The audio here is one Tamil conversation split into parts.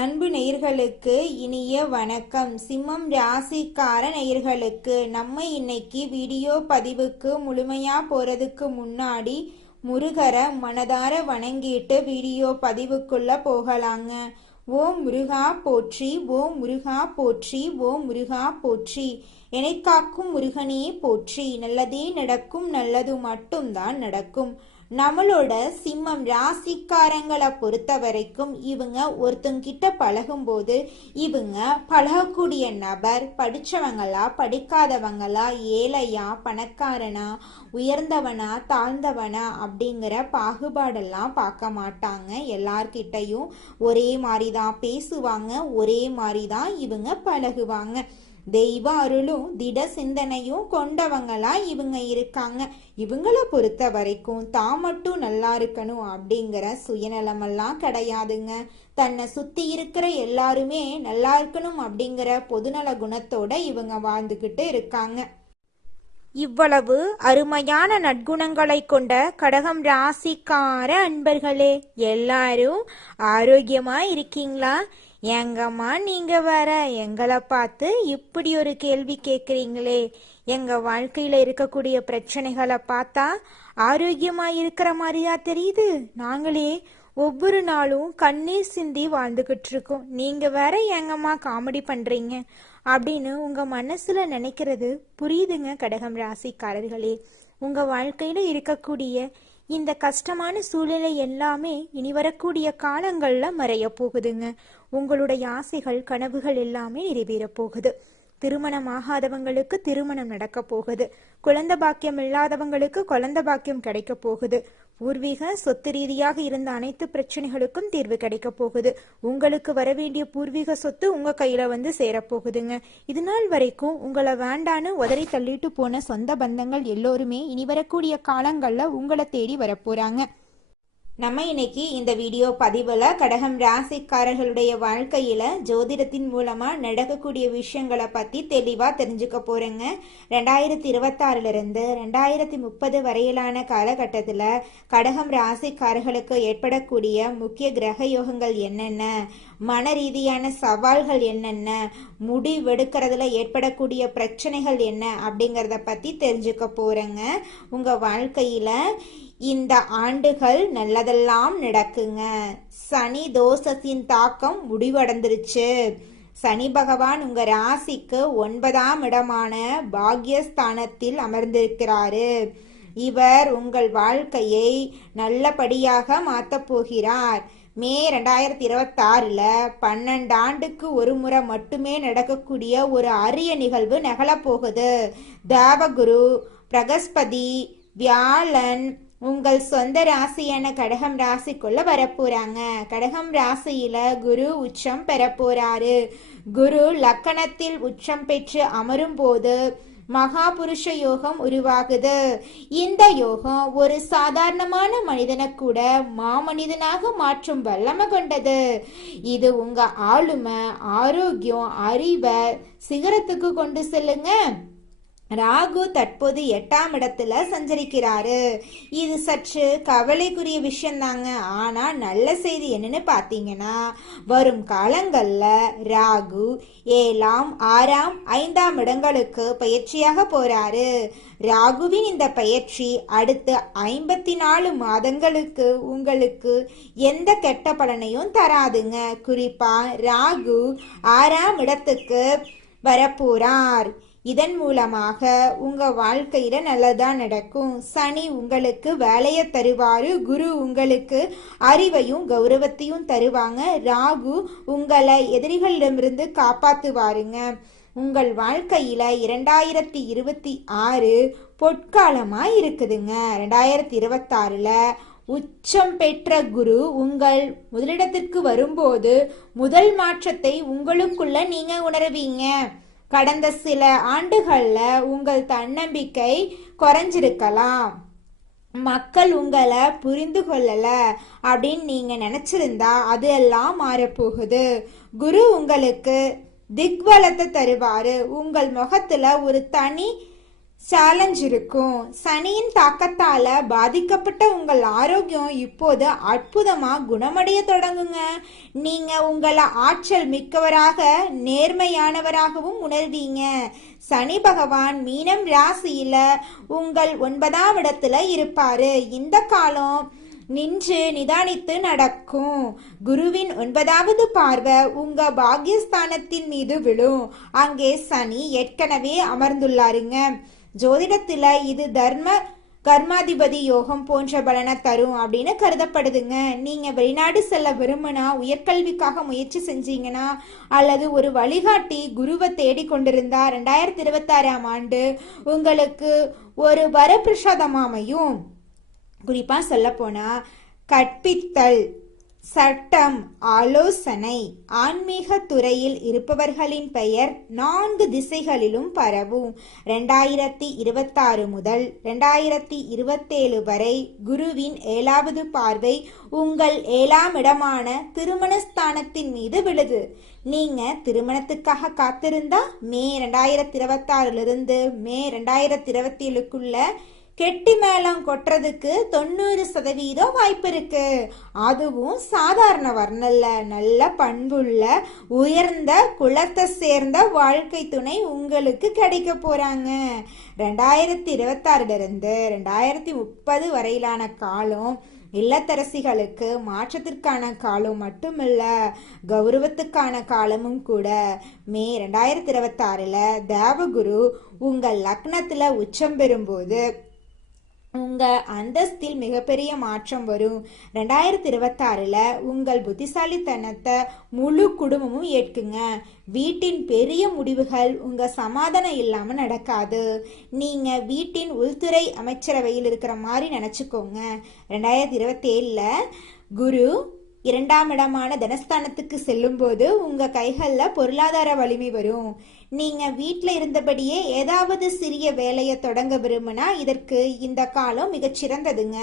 அன்பு நேயர்களுக்கு இனிய வணக்கம். சிம்மம் ராசிக்கார நேயர்களுக்கு நம்ம இன்னைக்கு வீடியோ பதிவுக்கு முழுமையா போறதுக்கு முன்னாடி முருகரை மனதார வணங்கிட்டு வீடியோ பதிவுக்குள்ள போகலாங்க. ஓம் முருகா போற்றி, ஓம் முருகா போற்றி, ஓம் முருகா போற்றி. என்னை காக்கும் முருகனே போற்றி. நல்லதே நடக்கும், நல்லது மட்டும்தான் நடக்கும். நம்மளோட சிம்மம் ராசிக்காரங்களை பொறுத்த வரைக்கும் இவங்க ஒருத்தங்கிட்ட பழகும்போது இவங்க பழகக்கூடிய நபர் படிச்சவங்களா படிக்காதவங்களா, ஏழையா பணக்காரனா, உயர்ந்தவனா தாழ்ந்தவனா அப்படிங்கிற பாகுபாடெல்லாம் பார்க்க மாட்டாங்க. எல்லார்கிட்டையும் ஒரே மாதிரி தான் பேசுவாங்க, ஒரே மாதிரி தான் இவங்க பழகுவாங்க. தெய்வ அருளும் திட சிந்தனையும் கொண்டவங்களா இவங்க இருக்காங்க. இவங்களை பொறுத்த வரைக்கும் தான் மட்டும் நல்லா இருக்கணும் அப்படிங்கிற சுயநலமெல்லாம் கிடையாதுங்க. தன்னை சுத்தி இருக்கிற எல்லாருமே நல்லா இருக்கணும் அப்படிங்கிற பொதுநல குணத்தோட இவங்க வாழ்ந்துகிட்டு இருக்காங்க. இவ்வளவு அருமையான நற்குணங்களை கொண்ட கடகம் ராசிக்கார அன்பர்களே, எல்லாரும் ஆரோக்கியமா இருக்கீங்களா? எங்கம்மா நீங்க வர எங்களை பார்த்து இப்படி ஒரு கேள்வி கேட்குறீங்களே? எங்க வாழ்க்கையில இருக்கக்கூடிய பிரச்சனைகளை பார்த்தா ஆரோக்கியமா இருக்கிற மாதிரியா தெரியுது? நாங்களே ஒவ்வொரு நாளும் கண்ணீர் சிந்தி வாழ்ந்துகிட்டு இருக்கோம், நீங்க வேற எங்கம்மா காமெடி பண்றீங்க அப்படின்னு உங்க மனசுல நினைக்கிறது புரியுதுங்க. கடகம் ராசிக்காரர்களே, உங்க வாழ்க்கையில இருக்கக்கூடிய இந்த கஷ்டமான சூழ்நிலை எல்லாமே இனி வரக்கூடிய காலங்கள்ல மறைய போகுதுங்க. உங்களுடைய ஆசைகள் கனவுகள் எல்லாமே நிறைவேற போகுது. திருமணம் ஆகாதவங்களுக்கு திருமணம் நடக்க போகுது. குழந்தை பாக்கியம் இல்லாதவங்களுக்கு குழந்தை பாக்கியம் கிடைக்க போகுது. பூர்வீக சொத்து ரீதியாக இருந்த அனைத்து பிரச்சனைகளுக்கும் தீர்வு கிடைக்க போகுது. உங்களுக்கு வரவேண்டிய பூர்வீக சொத்து உங்க கையில வந்து சேரப்போகுதுங்க. இது நாள் வரைக்கும் உங்களை வேண்டான்னு உதறி தள்ளிட்டு போன சொந்த பந்தங்கள் எல்லோருமே இனி வரக்கூடிய காலங்கள்ல உங்களை தேடி வரப்போறாங்க. நம்ம இன்னைக்கு இந்த வீடியோ பதிவில் கடகம் ராசிக்காரர்களுடைய வாழ்க்கையில் ஜோதிடத்தின் மூலமாக நடக்கக்கூடிய விஷயங்களை பற்றி தெளிவாக தெரிஞ்சுக்க போகிறேங்க. 2026 2030 வரையிலான காலகட்டத்தில் கடகம் ராசிக்காரர்களுக்கு ஏற்படக்கூடிய முக்கிய கிரக யோகங்கள் என்னென்ன, மன ரீதியான சவால்கள் என்னென்ன, முடிவெடுக்கிறதுல ஏற்படக்கூடிய பிரச்சனைகள் என்ன அப்படிங்கிறத பற்றி தெரிஞ்சுக்க போகிறேங்க. உங்கள் வாழ்க்கையில் இந்த ஆண்டுகள் நல்லதெல்லாம் நடக்குங்க. சனி தோஷத்தின் தாக்கம் முடிவடைந்துருச்சு. சனி பகவான் உங்க ராசிக்கு 9ஆம் இடமான பாக்யஸ்தானத்தில் அமர்ந்திருக்கிறாரு. இவர் உங்கள் வாழ்க்கையை நல்லபடியாக மாற்ற போகிறார். மே 2026 12 ஆண்டுக்கு ஒரு முறை மட்டுமே நடக்கக்கூடிய ஒரு அரிய நிகழ்வு நிகழப்போகுது. தேவகுரு, பிரகஸ்பதி, வியாழன் உங்கள் சொந்த ராசியான கடகம் ராசிக்குள்ள வரப்போறாங்க. கடகம் ராசியில குரு உச்சம் பெற போறாரு. குரு லக்கணத்தில் உச்சம் பெற்று அமரும் போது மகாபுருஷ யோகம் உருவாகுது. இந்த யோகம் ஒரு சாதாரணமான மனிதனை கூட மாமனிதனாக மாற்றும் வல்லமை கொண்டது. இது உங்க ஆளுமை, ஆரோக்கியம், அறிவை சிகரத்துக்கு கொண்டு செல்லுங்க. ராகு தற்போது 8ஆம் இடத்துல சஞ்சரிக்கிறாரு. இது சற்று கவலைக்குரிய விஷயம் தாங்க. ஆனா நல்ல செய்தி என்னன்னு பாத்தீங்கன்னா, வரும் காலங்கள்ல ராகு 7ஆம் 6ஆம் 5ஆம் இடங்களுக்கு பயிற்சியாக போறாரு. ராகுவின் இந்த பயிற்சி அடுத்து 54 மாதங்களுக்கு உங்களுக்கு எந்த கெட்ட பலனையும் தராதுங்க. குறிப்பா ராகு 6ஆம் இடத்துக்கு வரப்போறார். இதன் மூலமாக உங்க வாழ்க்கையில நல்லதா நடக்கும். சனி உங்களுக்கு வேலையை தருவாரு. குரு உங்களுக்கு அறிவையும் கௌரவத்தையும் தருவாங்க. ராகு உங்களை எதிரிகளிடமிருந்து காப்பாத்துவாருங்க. உங்கள் வாழ்க்கையில 2026 பொற்காலமா இருக்குதுங்க. 2026 உச்சம் பெற்ற குரு உங்கள் முதலிடத்திற்கு வரும்போது முதல் மாற்றத்தை உங்களுக்குள்ள நீங்க உணர்வீங்க. கடந்த சில ஆண்டுகள்ல உங்கள் தன்னம்பிக்கை குறைஞ்சிருக்கலாம். மக்கள் உங்களை புரிந்து கொள்ளல அப்படின்னு நீங்க நினைச்சிருந்தா அது எல்லாம் மாறப்போகுது. குரு உங்களுக்கு திக்வலத்தை தருவாரு. உங்கள் முகத்துல ஒரு தனி சேலஞ்ச் இருக்கும். சனியின் தாக்கத்தால பாதிக்கப்பட்ட உங்கள் ஆரோக்கியம் இப்போது அற்புதமா குணமடைய தொடங்குங்க. நீங்க உங்களை ஆற்றல் மிக்கவராக நேர்மையானவராகவும் உணர்வீங்க. சனி பகவான் மீனம் ராசியில உங்கள் 9ஆம் இடத்துல இருப்பாரு. இந்த காலம் நின்று நிதானித்து நடக்கும். குருவின் 9வது பார்வை உங்க பாக்யஸ்தானத்தின் மீது விழும். அங்கே சனி ஏற்கனவே அமர்ந்துள்ளாருங்க. ஜோதிடத்துல இது கர்மாதிபதி யோகம் போன்ற பலனை தரும் அப்படின்னு கருதப்படுதுங்க. நீங்க வெளிநாடு செல்ல விரும்பினா, உயர்கல்விக்காக முயற்சி செஞ்சீங்கன்னா, அல்லது ஒரு வழிகாட்டி குருவை தேடி கொண்டிருந்தா 2026ஆம் ஆண்டு உங்களுக்கு ஒரு வரப்பிரசாதமாமையும். குறிப்பா சொல்ல போனா கற்பித்தல், சட்டம், ஆலோசனை, ஆன்மீக துறையில் இருப்பவர்களின் பெயர் 4 திசைகளிலும் பரவும். 2026 முதல் 2027 வரை குருவின் 7வது பார்வை உங்கள் 7ஆம் இடமான திருமணஸ்தானத்தின் மீது விழுது. நீங்க திருமணத்துக்காக காத்திருந்தா மே 2026 மே 2027க்குள்ள கெட்டி மேளம் கொட்டுறதுக்கு 90% வாய்ப்பு இருக்கு. அதுவும் சாதாரண வர்ணல்ல, நல்ல பண்புள்ள உயர்ந்த குலத்தை சேர்ந்த வாழ்க்கை துணை உங்களுக்கு கிடைக்க போறாங்க. 2026 2030 வரையிலான காலம் இல்லத்தரசிகளுக்கு மாற்றத்திற்கான காலம் மட்டுமில்ல, கௌரவத்துக்கான காலமும் கூட. மே 2026 தேவகுரு உங்கள் லக்னத்துல உச்சம் பெறும்போது உங்க அந்தஸ்தில் மிகப்பெரிய மாற்றம் வரும். 2026 உங்கள் புத்திசாலித்தனத்தை முழு குடும்பமும் ஏற்குங்க. வீட்டின் பெரிய முடிவுகள் உங்க சமாதானம் இல்லாம நடக்காது. நீங்க வீட்டின் உள்துறை அமைச்சரவையில் இருக்கிற மாதிரி நினைச்சுக்கோங்க. 2027 குரு 2ஆம் இடமான தனஸ்தானத்துக்கு செல்லும் போது உங்க கைகள்ல பொருளாதார வலிமை வரும். நீங்க வீட்டில் இருந்தபடியே ஏதாவது சிறிய வேலையை தொடங்க விரும்பினா இதற்கு இந்த காலம் மிகச்சிறந்ததுங்க.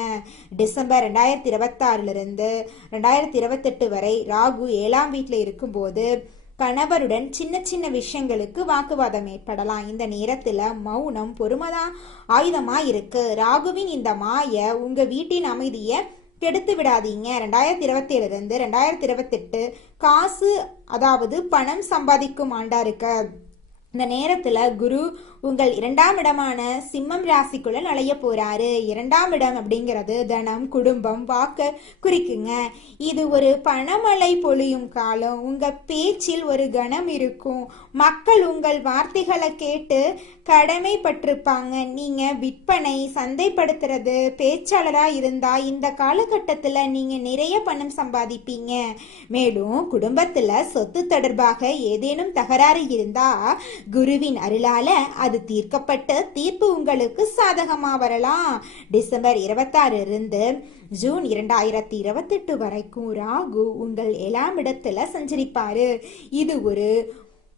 டிசம்பர் 2026 2028 வரை ராகு 7ஆம் வீட்டில் இருக்கும்போது கணவருடன் சின்ன சின்ன விஷயங்களுக்கு வாக்குவாதம் ஏற்படலாம். இந்த நேரத்துல மௌனம் பொறுமைதான் ஆயுதமா இருக்கு. ராகுவின் இந்த மாய உங்க வீட்டின் அமைதியை கெடுத்து விடாதீங்க. 2027 2028 காசு, அதாவது பணம் சம்பாதிக்கும் ஆண்டா இருக்கு. இந்த நேரத்துல குரு உங்கள் 2ஆம் இடமான சிம்மம் ராசிக்குள்ள நுழைய போறாரு. 2ஆம் இடம் அப்படிங்கிறது தனம், குடும்பம், வாக்க குறிக்குங்க. இது ஒரு பணமழை பொழியும் காலம். உங்க பேச்சில் ஒரு கணம் இருக்கும். மக்கள் உங்கள் வார்த்தைகளை கேட்டு கடமைப்பட்டிருப்பாங்க. நீங்க விற்பனை, சந்தைப்படுத்துறது பேச்சாளரா இருந்தா இந்த காலகட்டத்துல நீங்க நிறைய பணம் சம்பாதிப்பீங்க. மேலும் குடும்பத்துல சொத்து தொடர்பாக ஏதேனும் தகராறு இருந்தா குருவின் அருளால அது தீர்க்கப்பட்டு தீர்ப்பு உங்களுக்கு சாதகமா வரலாம். டிசம்பர் 26 ஜூன் 2028 வரைக்கும் ராகு உங்கள் 7ஆம் இடத்துல சஞ்சரிப்பாரு. இது ஒரு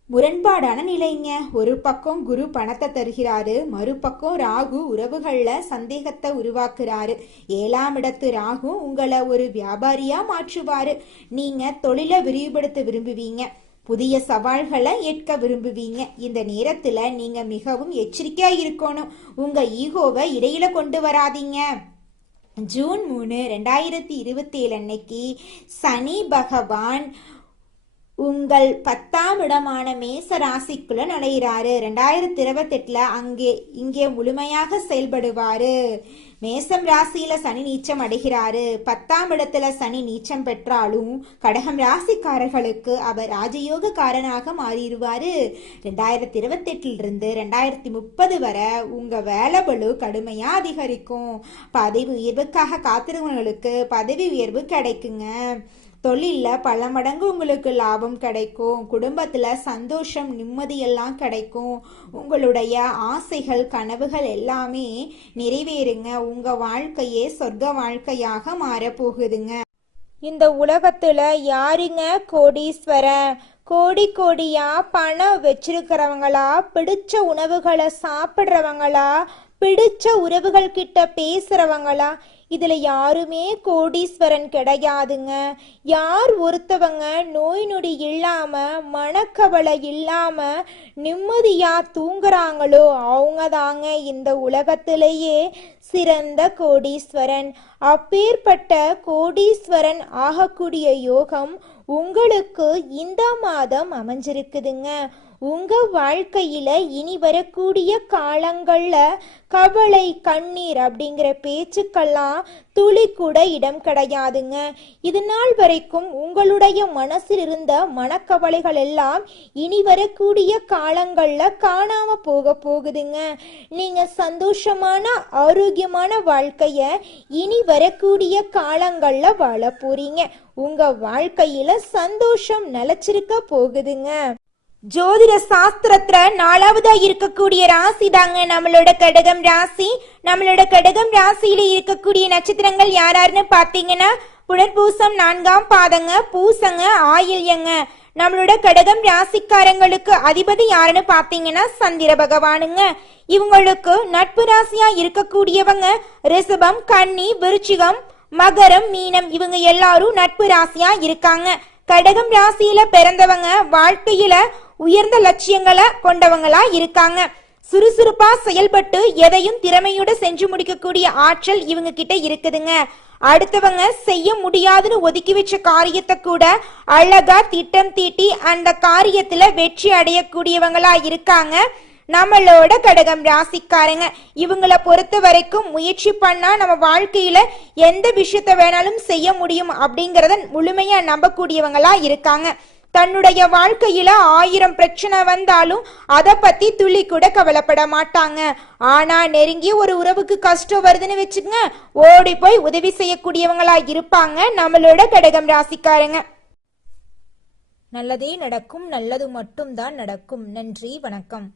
முரண்பாடான நிலைங்க. ஒரு பக்கம் குரு பணத்தை தருகிறாரு, மறுபக்கம் ராகு உறவுகள்ல சந்தேகத்தை உருவாக்குறாரு. 7ஆம் இடத்து ராகு உங்களை ஒரு வியாபாரியா மாற்றுவாரு. நீங்க தொழிலை விரிவுபடுத்த விரும்புவீங்க, புதிய சவால்களை ஏற்க விரும்புவீங்க. இந்த நேரத்துல நீங்க மிகவும் எச்சரிக்கையா இருக்கணும். உங்க ஈகோவை இடையில கொண்டு வராதீங்க. ஜூன் 3 2027 அன்னைக்கு சனி பகவான் உங்கள் 10ஆம் இடமான மேச ராசிக்குள்ள நுழைகிறாரு. 2028 இங்கே முழுமையாக செயல்படுவாரு. மேசம் ராசியில சனி நீச்சம் அடைகிறாரு. 10ஆம் இடத்துல சனி நீச்சம் பெற்றாலும் கடகம் ராசிக்காரர்களுக்கு அவர் ராஜயோக காரனாக மாறிடுவாரு. 2028 2030 வரை உங்க வேலை பளு கடுமையா அதிகரிக்கும். பதவி உயர்வுக்காக காத்திருந்தவங்களுக்கு பதவி உயர்வு கிடைக்குங்க. தொழில்ல பல மடங்கு உங்களுக்கு லாபம் கிடைக்கும். குடும்பத்துல சந்தோஷம், நிம்மதியெல்லாம் கிடைக்கும். உங்களுடைய ஆசைகள், கனவுகள் எல்லாமே நிறைவேறுங்க. உங்க வாழ்க்கையே சொர்க்க வாழ்க்கையாக மாறப்போகுதுங்க. இந்த உலகத்துல யாருங்க கோடீஸ்வரன்? கோடியா பணம் வச்சிருக்கிறவங்களா, பிடிச்ச உணவுகளை சாப்பிட்றவங்களா, பிடிச்ச உறவுகள் கிட்ட பேசுறவங்களா, இதுல யாருமே கோடீஸ்வரன் கிடையாதுங்க. யார் ஒருத்தவங்க நோய் நொடி இல்லாம மனக்கவலை இல்லாம நிம்மதியா தூங்குறாங்களோ அவங்க தாங்க இந்த உலகத்திலேயே சிறந்த கோடீஸ்வரன். அப்பேற்பட்ட கோடீஸ்வரன் ஆகக்கூடிய யோகம் உங்களுக்கு இந்த மாதம் அமைஞ்சிருக்குதுங்க. உங்க வாழ்க்கையில இனி வரக்கூடிய காலங்கள்ல கவலை கண்ணீர் அப்படிங்கிற பேச்சுக்கெல்லாம் துளி கூட இடம் கிடையாதுங்க. இது நாள் வரைக்கும் உங்களுடைய மனசில் இருந்த மனக்கவலைகள் எல்லாம் இனி வரக்கூடிய காலங்கள்ல காணாம போகுதுங்க. நீங்க சந்தோஷமான ஆரோக்கியமான வாழ்க்கைய இனி வரக்கூடிய காலங்கள்ல வாழ போறீங்க. உங்க வாழ்க்கையில சந்தோஷம் நிலைச்சிருக்க போகுதுங்க. ஜோதிட சாஸ்திரத்துல 4வதா இருக்கக்கூடிய ராசி தாங்க நம்மளோட கடகம் ராசி. நம்மளோட கடகம் ராசியில இருக்கக்கூடிய நட்சத்திரங்கள் யாராருன்னு பாத்தீங்கன்னா புனர்பூசம் 4ஆம் பாதங்க, பூசங்க, ஆயில்யங்க. நம்மளோட கடகம் ராசிக்காரங்களுக்கு அதிபதி யாருன்னு பாத்தீங்கன்னா சந்திர பகவானுங்க. இவங்களுக்கு நட்பு ராசியா இருக்கக்கூடியவங்க ரிஷபம், கன்னி, விருச்சிகம், மகரம், மீனம். இவங்க எல்லாரும் நட்பு ராசியா இருக்காங்க. கடகம் ராசியில பிறந்தவங்க வாழ்க்கையில உயர்ந்த லட்சியங்களை கொண்டவங்களா இருக்காங்க. சுறுசுறுப்பா செயல்பட்டு எதையும் திறமையோட செஞ்சு முடிக்கக்கூடிய ஆற்றல் இவங்க கிட்ட இருக்குதுங்க. அடுத்தவங்க செய்ய முடியாதுன்னு ஒதுக்கி வச்ச காரியத்தை கூட அழகா திட்டம் தீட்டி அந்த காரியத்துல வெற்றி அடையக்கூடியவங்களா இருக்காங்க நம்மளோட கடகம் ராசிக்காரங்க. இவங்களை பொறுத்த வரைக்கும் முயற்சி பண்ணா நம்ம வாழ்க்கையில எந்த விஷயத்த வேணாலும் செய்ய முடியும் அப்படிங்கறத முழுமையா நம்பக்கூடியவங்களா இருக்காங்க. தன்னுடைய வாழ்க்கையில 1000 பிரச்சனை வந்தாலும் அதை பத்தி துளி கூட கவலைப்பட மாட்டாங்க. ஆனா நெருங்கிய ஒரு உறவுக்கு கஷ்டம் வருதுன்னு வச்சுக்கங்க, ஓடி போய் உதவி செய்யக்கூடியவங்களா இருப்பாங்க நம்மளோட கடகம் ராசிக்காரங்க. நல்லதே நடக்கும், நல்லது மட்டும்தான் நடக்கும். நன்றி, வணக்கம்.